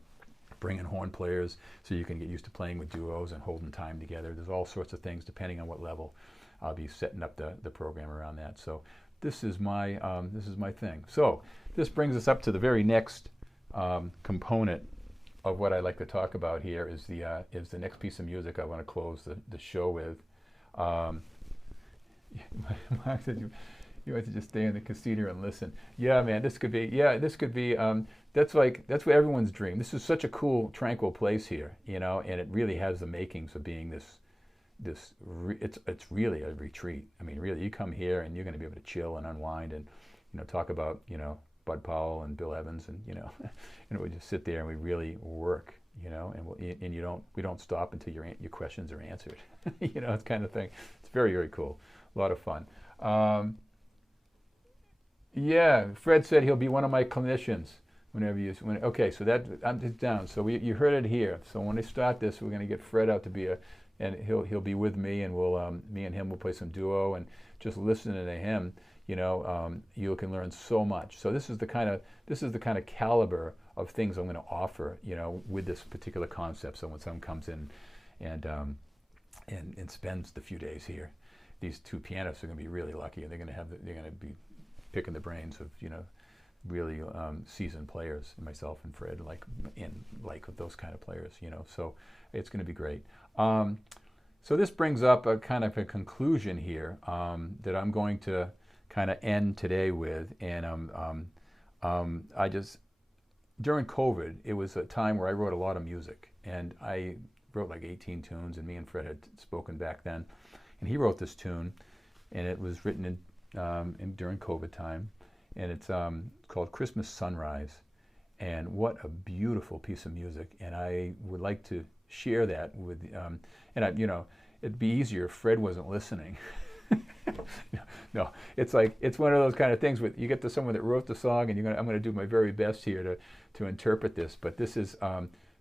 Bring in horn players so you can get used to playing with duos and holding time together. There's all sorts of things depending on what level. I'll be setting up the program around that. So this is my thing. So this brings us up to the very next component of what I'd like to talk about here is the next piece of music I want to close the show with. Mark said you have to just stay in the casino and listen. Yeah, man, this could be. That's what everyone's dream. This is such a cool, tranquil place here, and it really has the makings of being it's really a retreat. I mean, really, you come here and you're going to be able to chill and unwind and talk about Bud Powell and Bill Evans, and and we just sit there and we really work, and we don't stop until your questions are answered, it's kind of thing. It's very cool, a lot of fun. Yeah, Fred said he'll be one of my clinicians okay, so that I'm just down. So you heard it here. So when I start this, we're going to get Fred out to be and he'll be with me, and me and him will play some duo, and just listening to him, you can learn so much. So this is the kind of caliber of things I'm going to offer, with this particular concept. So when someone comes in and spends the few days here, these 2 pianists are going to be really lucky, and they're going to be picking the brains of really seasoned players, myself and Fred, like those kind of players, So it's going to be great. So this brings up a kind of a conclusion here that I'm going to kind of end today with, and during COVID, it was a time where I wrote a lot of music, and I wrote like 18 tunes, and me and Fred had spoken back then, and he wrote this tune, and it was written during COVID time, and it's called Christmas Sunrise, and what a beautiful piece of music, and I would like to share that with, it'd be easier if Fred wasn't listening. No, it's one of those kind of things with you get to someone that wrote the song, and I'm going to do my very best here to interpret this. But this is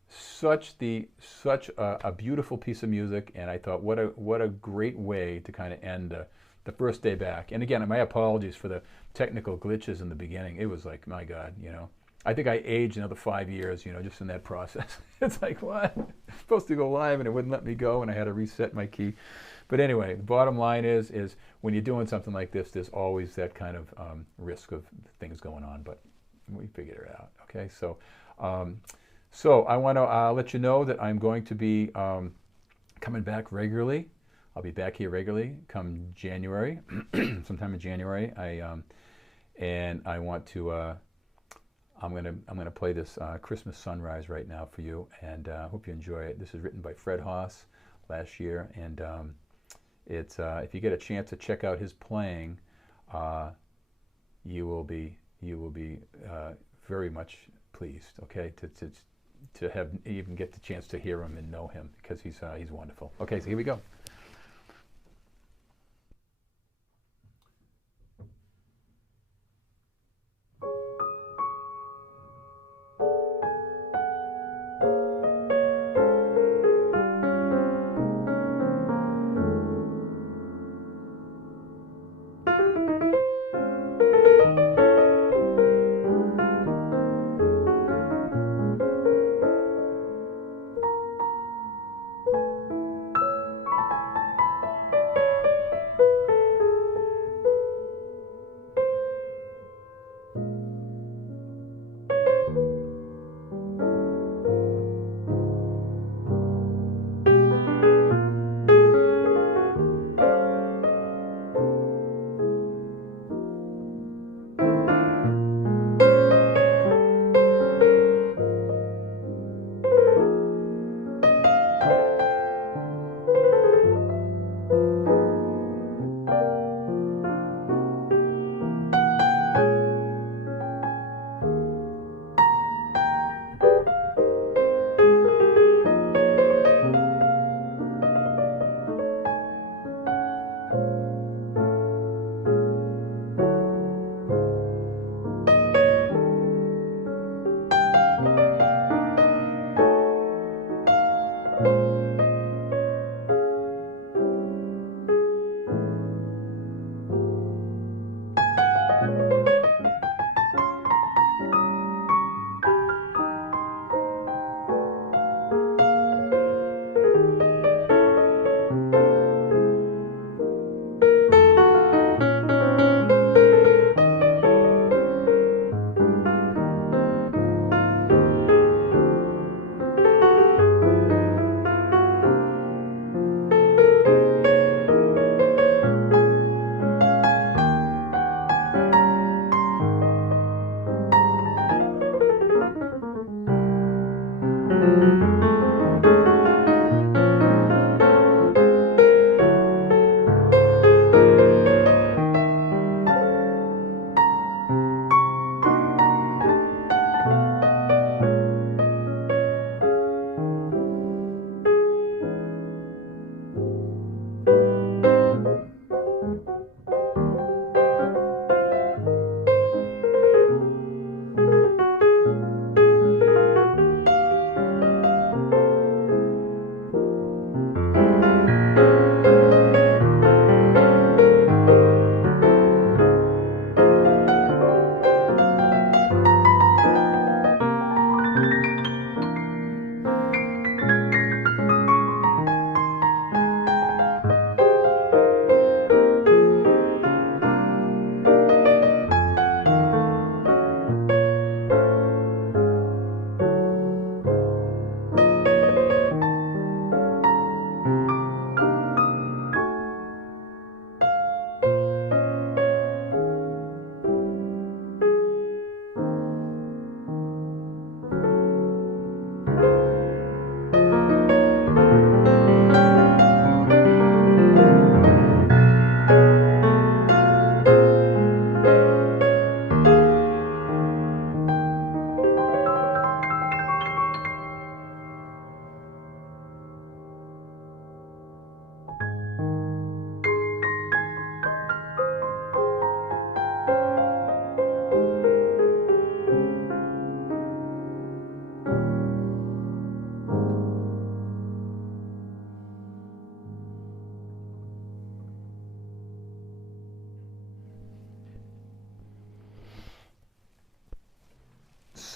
such a beautiful piece of music, and I thought what a great way to kind of end the first day back. And again, my apologies for the technical glitches in the beginning. It was like, my God, you know, I think I aged another 5 years, you know, just in that process. It's like, what? I'm supposed to go live and it wouldn't let me go, and I had to reset my key. But anyway, the bottom line is when you're doing something like this, there's always that kind of risk of things going on, but we figured it out. Okay, so so I want to let you know that I'm going to be coming back regularly. I'll be back here regularly come January, sometime in January. And I want to. I'm gonna play this Christmas Sunrise right now for you, and hope you enjoy it. This is written by Fred HAAS last year, and it's if you get a chance to check out his playing, you will be very much pleased. Okay, to have even get the chance to hear him and know him, because he's wonderful. Okay, so here we go.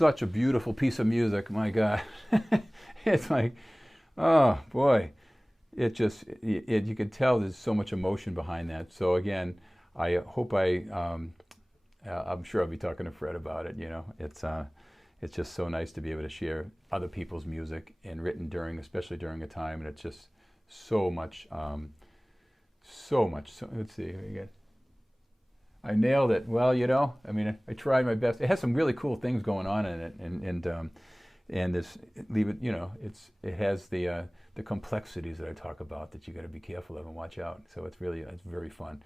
such a beautiful piece of music. My God, it's like, oh boy, it just you can tell there's so much emotion behind that. So again, I hope I'm sure I'll be talking to Fred about it. You know, it's just so nice to be able to share other people's music and written during, especially during a time, and it's just so much, so much. So, let's see, again. I nailed it. Well, you know, I mean, I tried my best. It has some really cool things going on in it, and this leave it. You know, it has the complexities that I talk about that you got to be careful of and watch out. So it's very fun.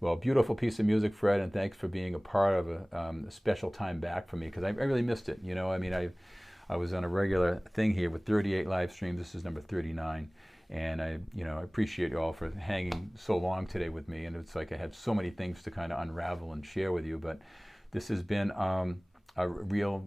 Well, beautiful piece of music, Fred, and thanks for being a part of a special time back for me, because I really missed it. You know, I mean, I was on a regular thing here with 38 live streams. This is number 39. And I appreciate you all for hanging so long today with me. And it's like I had so many things to kind of unravel and share with you. But this has been a real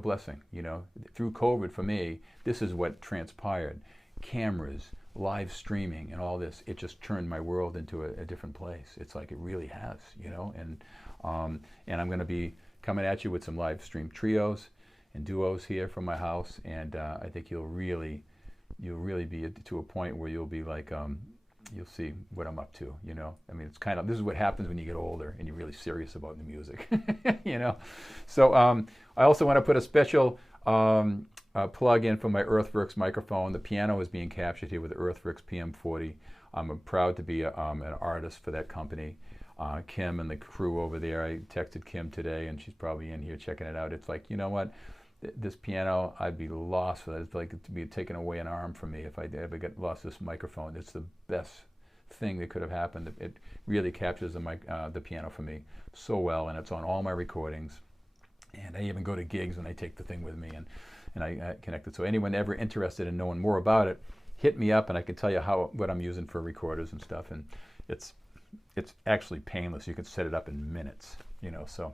blessing. You know, through COVID for me, this is what transpired. Cameras, live streaming, and all this. It just turned my world into a different place. It's like it really has. You know, and I'm going to be coming at you with some live stream trios and duos here from my house. And I think you'll really be to a point where you'll be like, you'll see what I'm up to, you know. I mean, it's kind of, this is what happens when you get older and you're really serious about the music, you know. So I also want to put a special plug in for my Earthworks microphone. The piano is being captured here with the Earthworks PM40. I'm proud to be an artist for that company. Kim and the crew over there, I texted Kim today and she's probably in here checking it out. It's like, you know what? This piano, I'd be lost for that. It's like to be taken away an arm from me if I ever lost this microphone. It's the best thing that could have happened. It really captures the piano for me so well, and it's on all my recordings. And I even go to gigs and I take the thing with me and I connect it. So anyone ever interested in knowing more about it, hit me up and I can tell you what I'm using for recorders and stuff. And it's actually painless. You can set it up in minutes, you know. So.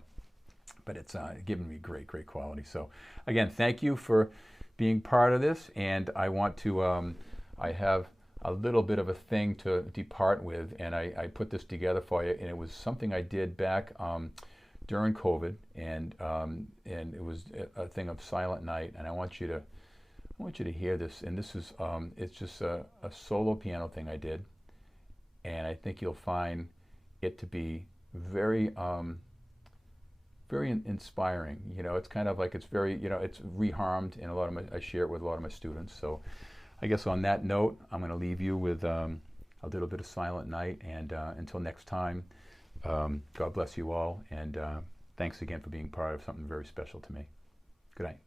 But it's given me great quality. So again, thank you for being part of this. And I want to, I have a little bit of a thing to depart with, and I put this together for you. And it was something I did back during COVID, and it was a thing of Silent Night. And I want you to hear this. And this is, it's just a solo piano thing I did, and I think you'll find it to be very inspiring. You know, it's kind of like it's very, you know, it's reharmed, and I share it with a lot of my students. So I guess on that note, I'm going to leave you with a little bit of Silent Night, and until next time, God bless you all, and thanks again for being part of something very special to me. Good night.